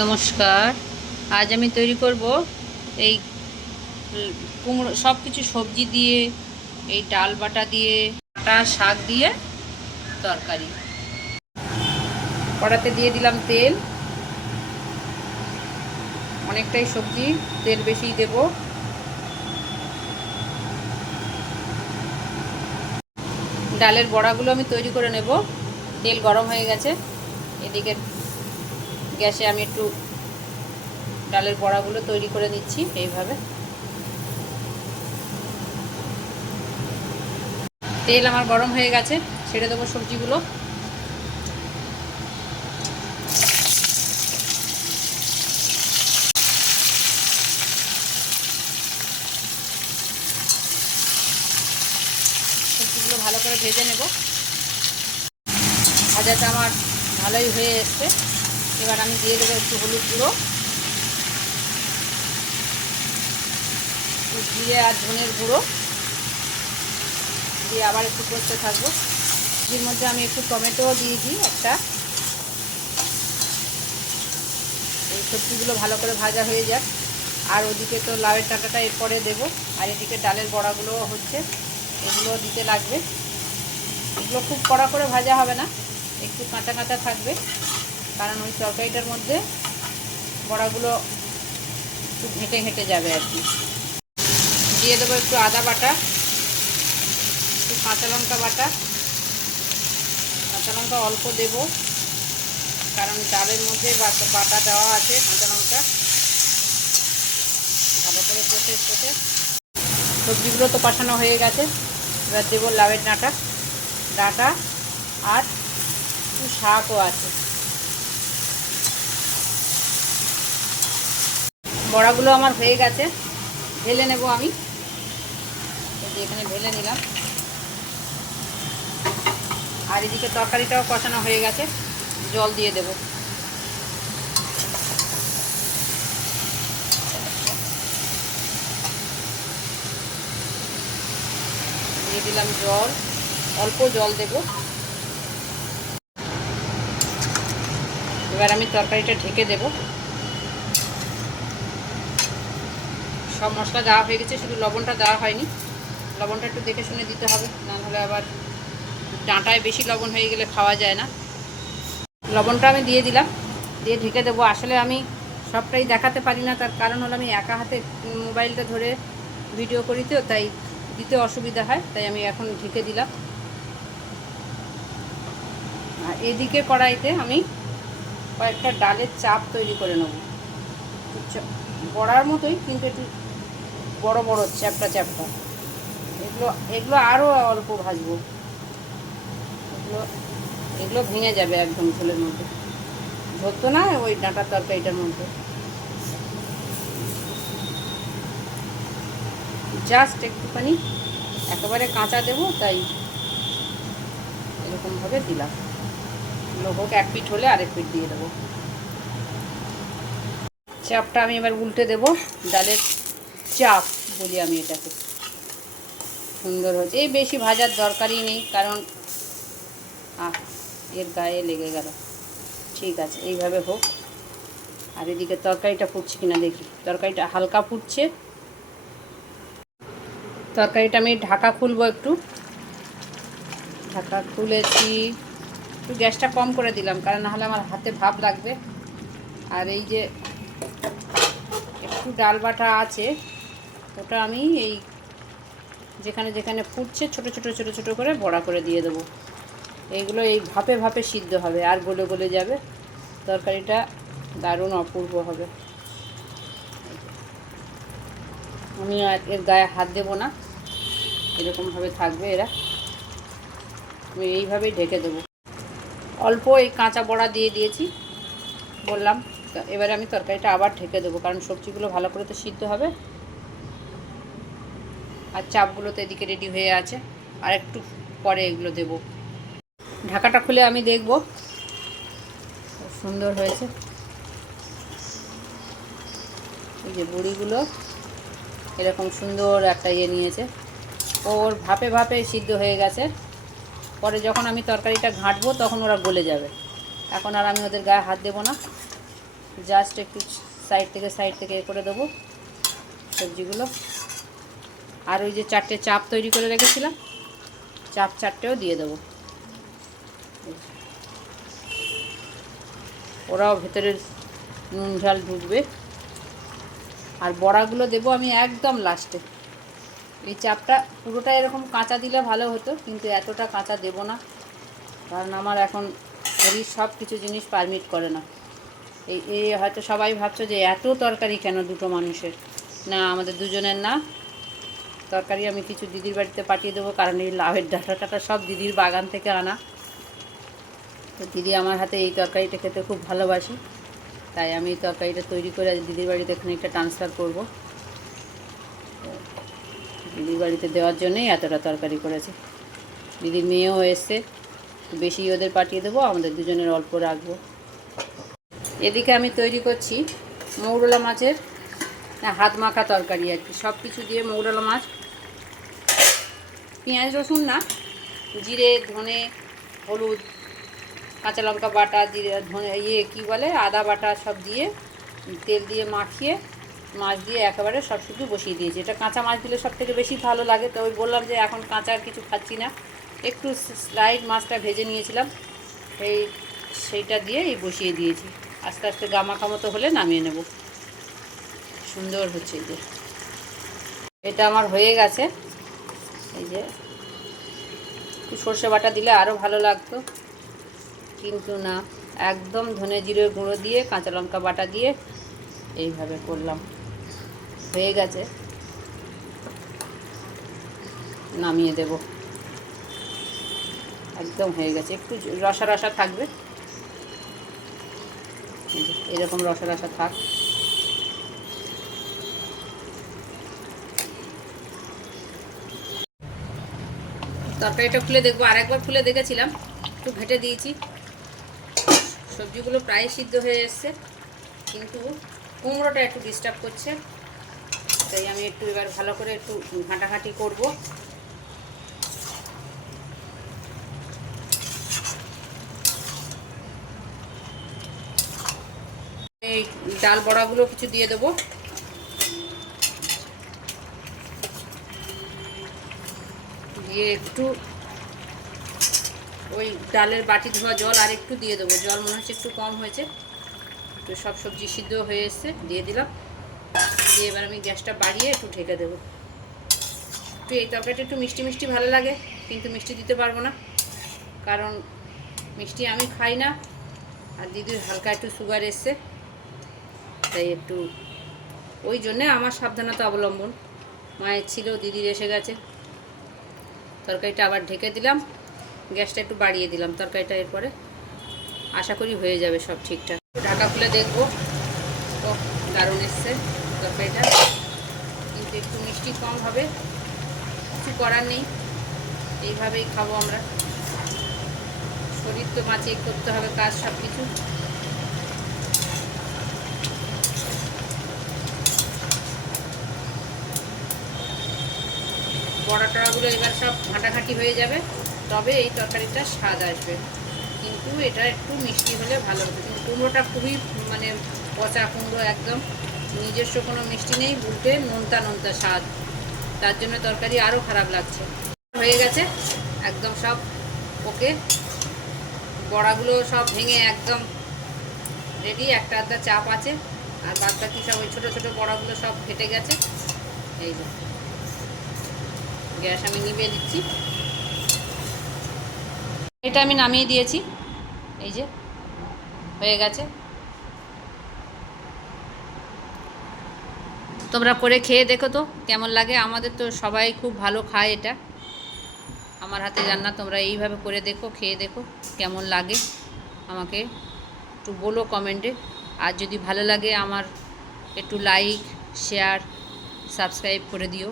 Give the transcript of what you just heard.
নমস্কার। আজ আমি তৈরি করব এই কুমড়ো সব কিছু সবজি দিয়ে, এই ডাল বাটা দিয়ে, বাটা শাক দিয়ে তরকারি। কড়াতে দিয়ে দিলাম তেল, অনেকটাই সবজি, তেল বেশিই দেব। ডালের বড়াগুলো আমি তৈরি করে নেব। তেল গরম হয়ে গেছে, এদিকে গ্যাসে আমি একটু ডালের বড়াগুলো তৈরি করে নিচ্ছি। এইভাবে তেল আমার গরম হয়ে গেছে, ছেড়ে দেবো সবজিগুলো। সবজিগুলো ভালো করে ভেজে নেব। ভাজাটা আমার ভালোই হয়ে এসছে। এবার আমি দিয়ে দেবো একটু হলুদ গুঁড়ো, একটু জিরে আর ধনের গুঁড়ো দিয়ে আবার একটু কষতে থাকবো। এর মধ্যে আমি একটু টমেটোও দিয়েছি একটা। এই সবজিগুলো ভালো করে ভাজা হয়ে যাক। আর ওদিকে তো লাউয়ের ডাঁটাটা এরপরে দেবো, আর এদিকে ডালের বড়াগুলোও হচ্ছে, এগুলো দিতে লাগবে। এগুলো খুব কড়া করে ভাজা হবে না, একটু কাঁচা কাঁচা থাকবে, কারণ ওই তরকারিটার মধ্যে বড়াগুলো একটু ঘেঁটে ঘেঁটে যাবে আর কি। দিয়ে দেবো একটু আদা বাটা, একটু কাঁচা লঙ্কা বাটা। কাঁচা লঙ্কা অল্প দেব, কারণ ডালের মধ্যে বাটা দেওয়া আছে কাঁচা লঙ্কা। ভালো করে কষে সবজিগুলো তো কষানো হয়ে গেছে। এবার দেবো লাউয়ের ডাঁটা আর একটু শাকও আছে। বড়াগুলো আমার হয়ে গেছে, ঢেলে নেব আমি। এখানে ঢেলে নিলাম। আর এদিকে তরকারিটাও কষানো হয়ে গেছে, জল দিয়ে দেব। দিয়ে দিলাম জল, অল্প জল দেব। এবার আমি তরকারিটা ঢেকে দেব। সব মশলা দেওয়া হয়ে গেছে, শুধু লবণটা দেওয়া হয়নি। লবণটা একটু দেখে শুনে দিতে হবে, না হলে আবার ডাঁটায় বেশি লবণ হয়ে গেলে খাওয়া যায় না। লবণটা আমি দিয়ে দিলাম, দিয়ে ঢেকে দেবো। আসলে আমি সবটাই দেখাতে পারি না, তার কারণ হলো আমি একা হাতে মোবাইলটা ধরে ভিডিও করি, তো তাই দিতে অসুবিধা হয়, তাই আমি এখন ঢেকে দিলাম। আর এদিকে কড়াইতে আমি কয়েকটা ডালের চাপ তৈরি করে নেব, বড়ার মতোই কিন্তু একটু বড় বড় চ্যাপটা চ্যাপটা। এগুলো এগুলো আরও অল্প ভাজবো। এগুলো এগুলো ভেঙে যাবে একদম ঝোলের মধ্যে, ধরতো না ওই ডাঁটার তরকারিটার মধ্যে। জাস্ট একটুখানি একেবারে কাঁচা দেবো, তাই এরকমভাবে দিলাম। হোক, এক পিঠ হলে আরেক পিঠ দিয়ে দেবো। চাপটা আমি এবার উল্টে দেব। ডালের চাপ বলি আমি এটাকে। সুন্দর হচ্ছে, এই বেশি ভাজার দরকারই নেই, কারণ এর গায়ে লেগে গেল। ঠিক আছে, এইভাবে হোক। আর এদিকে তরকারিটা ফুটছে কিনা দেখি। তরকারিটা হালকা ফুটছে। তরকারিটা আমি ঢাকা খুলবো একটু। ঢাকা খুলেছি, একটু গ্যাসটা কম করে দিলাম, কারণ নাহলে আমার হাতে ভাপ লাগবে। আর এই যে একটু ডাল বাটা আছে, ওটা আমি এই যেখানে যেখানে ফুটছে ছোট ছোট ছোট ছোট করে বড়া করে দিয়ে দেবো। এইগুলো এই ভাপে ভাপে সিদ্ধ হবে আর গলে গলে যাবে। তরকারিটা দারুণ অপূর্ব হবে। আমি এর গায়ে হাত দেবো না, এরকমভাবে থাকবে এরা। আমি এইভাবেই ঢেকে দেবো। অল্প এই কাঁচা বড়া দিয়ে দিয়েছি বললাম। এবারে আমি তরকারিটা আবার ঢেকে দেবো, কারণ সবজিগুলো ভালো করে তো সিদ্ধ হবে। আর চাপগুলো তো এদিকে রেডি হয়ে আছে, আর একটু পরে এগুলো দেব। ঢাকাটা খুলে আমি দেখব, খুব সুন্দর হয়েছে। এই যে বড়িগুলো এরকম সুন্দর একটা নিয়েছে, ওর ভাপে ভাপে সিদ্ধ হয়ে গেছে। পরে যখন আমি তরকারিটা ঘাঁটবো তখন ওরা গলে যাবে। এখন আর আমি ওদের গায়ে হাত দেবো না, জাস্ট একটু সাইড থেকে করে দেবো সবজিগুলো। আর ওই যে 4টে চাপ তৈরি করে রেখেছিলাম, চাপ 4টেও দিয়ে দেবো। ওরাও ভেতরে নুন ঝাল ঢুকবে। আর বড়াগুলো দেবো আমি একদম লাস্টে। এই চাপটা পুরোটা এরকম কাঁচা দিলে ভালো হতো, কিন্তু এতটা কাঁচা দেব না, কারণ আমার এখন শরীর সব কিছু জিনিস পারমিট করে না। এই হয়তো সবাই ভাবছো যে এত তরকারি কেন দুটো মানুষের? না, আমাদের দুজনের না। তরকারি আমি কিছু দিদির বাড়িতে পাঠিয়ে দেবো, কারণ এই লাউয়ের ডাঁটা সব দিদির বাগান থেকে আনা। তো দিদি আমার হাতে এই তরকারিটা খেতে খুব ভালোবাসে, তাই আমি এই তরকারিটা তৈরি করে দিদির বাড়িতে খানিকটা ট্রান্সফার করবো। দিদির বাড়িতে দেওয়ার জন্যই এতটা তরকারি করেছে। দিদির মেয়েও এসছে, বেশি ওদের পাঠিয়ে দেবো, আমাদের দুজনের অল্প রাখবো। এদিকে আমি তৈরি করছি মৌরলা মাছের হাত মাখা তরকারি আর কি। সব কিছু দিয়ে মৌরলা মাছ, পেঁয়াজ রসুন না, জিরে ধনে হলুদ কাঁচা লঙ্কা বাটা, জিরে ধনে কী বলে আদা বাটা সব দিয়ে তেল দিয়ে মাখিয়ে মাছ দিয়ে একেবারে সব শুধু বসিয়ে দিয়েছি। এটা কাঁচা মাছ দিলে সব থেকে বেশি ভালো লাগে, তো ওই বললাম যে এখন কাঁচা আর কিছু খাচ্ছি না, একটু স্লাইড মাছটা ভেজে নিয়েছিলাম, সেইটা দিয়ে বসিয়ে দিয়েছি। আস্তে আস্তে গামাখা মতো হলে নামিয়ে নেব। সুন্দর হচ্ছে। এই যে এটা আমার হয়ে গেছে। এই যে একটু সর্ষে বাটা দিলে আরও ভালো লাগতো, কিন্তু না, একদম ধনে জিরে গুঁড়ো দিয়ে কাঁচা লঙ্কা বাটা দিয়ে এইভাবে করলাম। হয়ে গেছে, নামিয়ে দেব। একদম হয়ে গেছে। একটু রসা রসা থাকবে, এরকম রসা রসা থাক। তরকারিটা খুলে দেখবো, আর একবার খুলে দেখেছিলাম, একটু ঘেঁটে দিয়েছি। সবজিগুলো প্রায় সিদ্ধ হয়ে এসছে, কিন্তু কুমড়োটা একটু ডিস্টার্ব করছে, তাই আমি একটু এবার ভালো করে একটু ঘাঁটাঘাঁটি করব। এই ডাল বড়াগুলো কিছু দিয়ে দেবো, দিয়ে একটু ওই ডালের বাটি ধোয়া জল আর একটু দিয়ে দেবো। জল মনে হচ্ছে একটু কম হয়েছে। তো সব সবজি সিদ্ধ হয়ে এসছে, দিয়ে দিলাম। দিয়ে এবার আমি গ্যাসটা বাড়িয়ে একটু ঢেকে দেবো। একটু এই তরকারিটা একটু মিষ্টি মিষ্টি ভালো লাগে, কিন্তু মিষ্টি দিতে পারবো না, কারণ মিষ্টি আমি খাই না, আর দিদির হালকা একটু সুগার এসছে, তাই একটু ওই জন্যে আমার সাবধানতা অবলম্বন। মায়ের ছিল, দিদির এসে গেছে। তরকারিটা আবার ঢেকে দিলাম, গ্যাসটা একটু বাড়িয়ে দিলাম। তরকারিটা এরপরে আশা করি হয়ে যাবে সব ঠিকঠাক। ঢাকা খুলে দেখবো, তো দারুণ এসছে তরকারিটা, কিন্তু একটু মিষ্টি কম হবে, কিছু করার নেই, এইভাবেই খাবো আমরা। শরীর তো বাঁচিয়ে করতে হবে কাজ সব কিছু। বড়া টড়াগুলো এবার সব ঘাঁটাঘাঁটি হয়ে যাবে, তবে এই তরকারিটা স্বাদ আসবে। কিন্তু এটা একটু মিষ্টি হলে ভালো হতো। কিন্তু কুমড়োটা খুবই মানে পচা কুমড়ো, একদম নিজস্ব কোনো মিষ্টি নেই, উল্টে নোনতা নোনতা স্বাদ, তার জন্য তরকারি আরও খারাপ লাগছে। হয়ে গেছে একদম সব ওকে। বড়াগুলো সব ভেঙে একদম রেডি, একটা আধটা চাপ আছে, আর বাদ বাকি সব ওই ছোটো ছোটো বড়াগুলো সব ফেটে গেছে। এই যে গ্যাস আমি নিভিয়ে দিচ্ছি, এটা আমি নামিয়ে দিয়েছি। এই যে হয়ে গেছে। তোমরা করে খেয়ে দেখো তো কেমন লাগে। আমাদের তো সবাই খুব ভালো খায় এটা, আমার হাতে রান্না। তোমরা এইভাবে করে দেখো, খেয়ে দেখো কেমন লাগে, আমাকে একটু বলো কমেন্টে। আর যদি ভালো লাগে আমার একটু লাইক শেয়ার সাবস্ক্রাইব করে দিও।